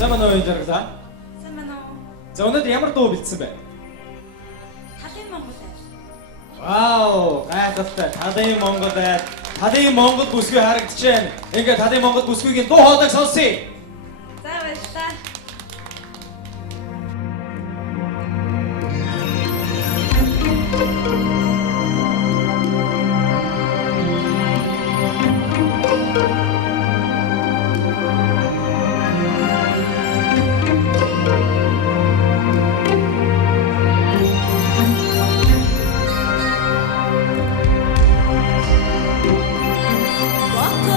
Сайн байна уу энэ жаргалаа? Сайн байна уу? За өнөөдөр ямар дуу бэлдсэн бэ? Талын Монгол ай. Вау, гайхалтай. Талын Монгол бүсгүй харагдаж байна. Ингээ талын Монгол бүсгүйгийн дуу хоолойг сонсъё. За баярлалаа. What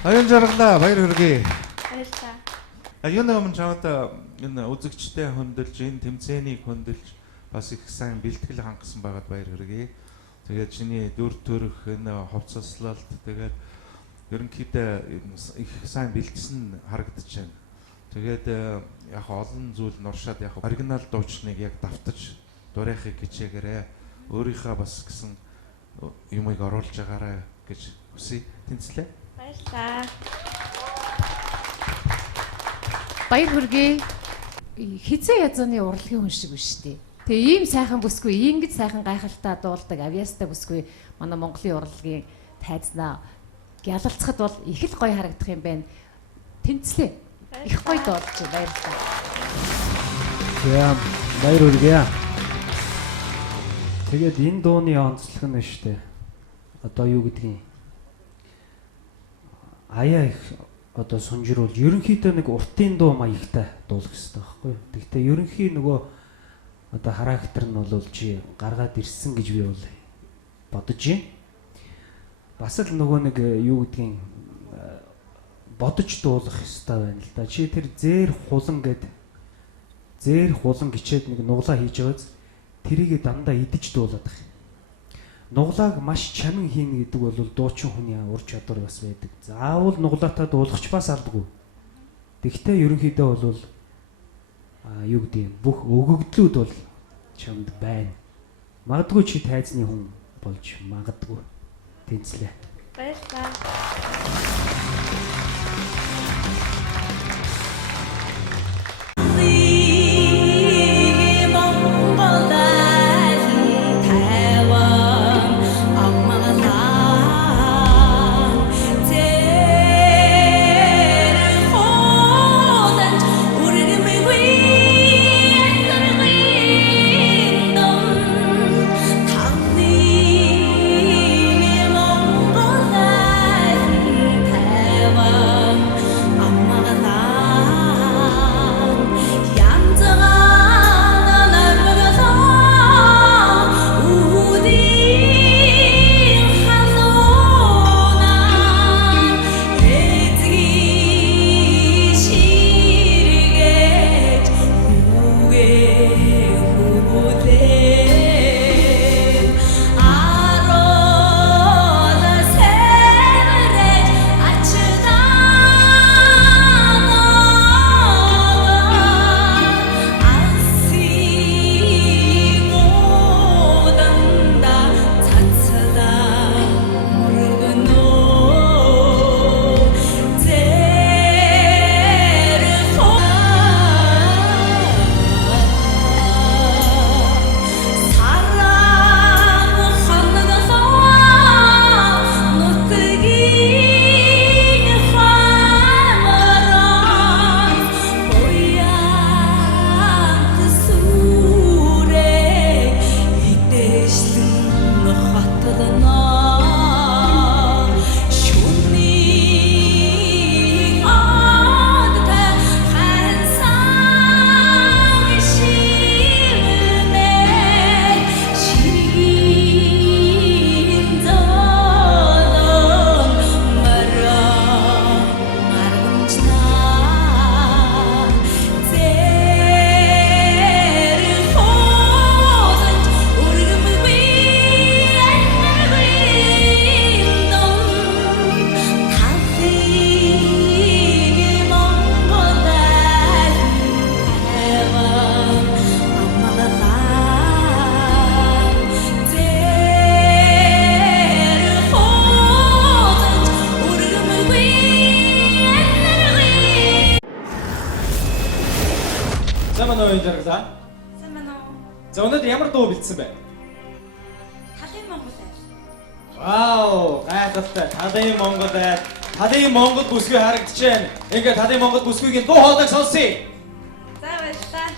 Аян жаргалаа баяр хүргэе. Баярлалаа. Аюун өмнө чамд энэ үзэгчтэй хөндлөж, энэ тэмцээнийг хөндлөж бас их сайн бэлтгэл хангасан байгаад баяр хүргэе. Тэгээд чиний дүр төрх энэ хувцаслалт тэгээд ерөнхийдөө их сайн бэлдсэн харагдаж байна. Тэгээд яг олон зүйл нуршаад яг оригинал дуучныг яг давтаж дуурайхыг хичээгээрээ өөрийнхөө бас гэсэн юмыг оруулж байгаарай гэж хүсье. Тэнцлээ. Баярлалаа. Баяр хүргэе. Хизээ язууны урлагийн хүн шиг биш үү? Тэгээ ийм сайхан бүсгүй, ингэж сайхан гайхалтай дуулдаг авьяастай бүсгүй манай Монголын урлагийн тайзнаа гялалцахад бол их л гоё харагдах юм байна. Тэнцлээ. Их гоё дуулж баярлалаа. За баяр хүргэе. Тэгээд энэ дууны онцлог нь шүү дээ. Одоо юу гэдгийг аяа их одоо сунжруулж ерөнхийдөө нэг уртын дуу маягтай дуулах хэрэгтэй байхгүй юу. Тэгвэл ерөнхий нөгөө одоо характер нь бол чи гаргаад ирсэн гэж би бол бодож байна. Бас л нөгөө нэг юу гэдгийг бодож дуулах хэрэгтэй байна л да. Чи тэр зээр хулан гिचээд нэг нуглаа хийж байгааз тэрийг дандаа идэж дуулаад байх. Нуглааг маш чанан хийнэ гэдэг бол дуучин хүний ур чадвар бас байдаг. Заавал нуглаатаа дуулахч бас албагүй. Тэгвэл ерөнхийдөө бол юу гэдэг бүх өгөгдлүүд бол чамд байна. Магадгүй чи тайзны хүн болж магадгүй. Тэнцлээ. Баярлалаа. Жаргалаа. Сайн байна уу? За өнөөдөр ямар дуу бэлдсэн бэ? Талын Монгол ай. Вау, гайхалтай. Талын Монгол бүсгүй харагдаж байна. Ингээ талын Монгол бүсгүйгийн дуу хоолойг сонсъё. За баярлалаа.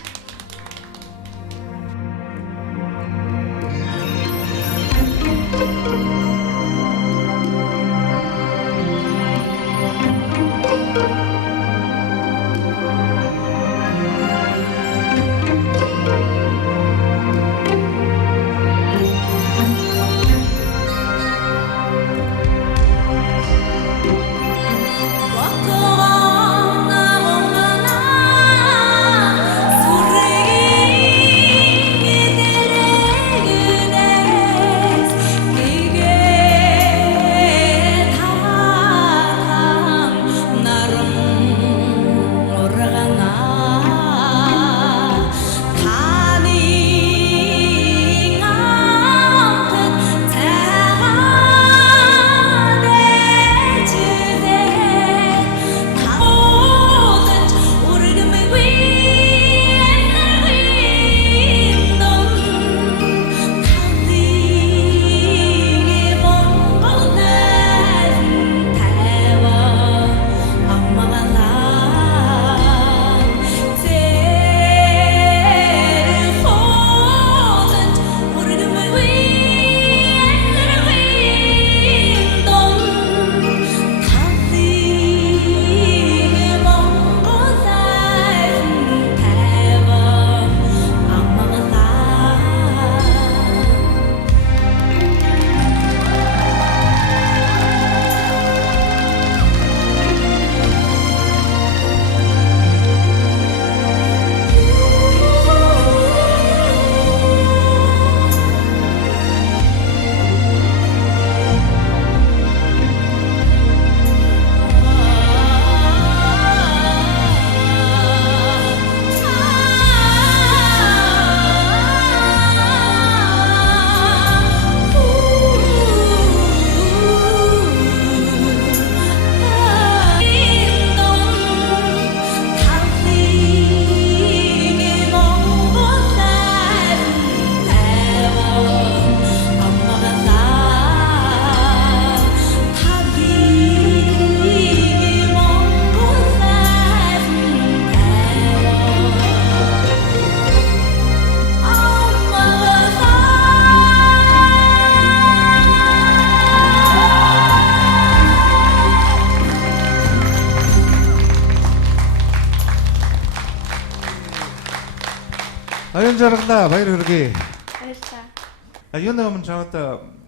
Баян жаргалаа, баяр хүргэе. Баярлалаа. Юуны өмнө чамд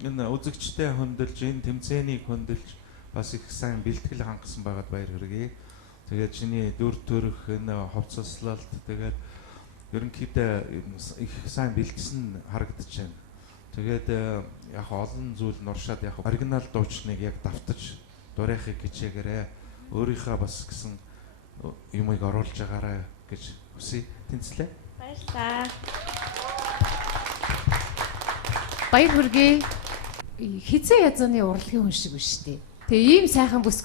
энэ үзэгчтэй хөндлөж, энэ тэмцээнийг хөндлөж бас их сайн бэлтгэл хангасан байгаад баяр хүргэе. Тэгээд чиний дүр төрх энэ хувцаслалт тэгээд ерөнхийдөө их сайн бэлдсэн харагдаж байна. Тэгээд яг олон зүйл нуршаад яг оригинал дуучныг яг давтаж дурайхыг хичээгээрээ өөрийнхөө бас гэсэн юмыг оруулж байгаарай гэж хүсье. Тэнцлээ. Баярлалаа. Баяр хүргэе. Хизээ язааны урлагийн хүн шиг биш үү? Тэгээ ийм сайхан бүсгүй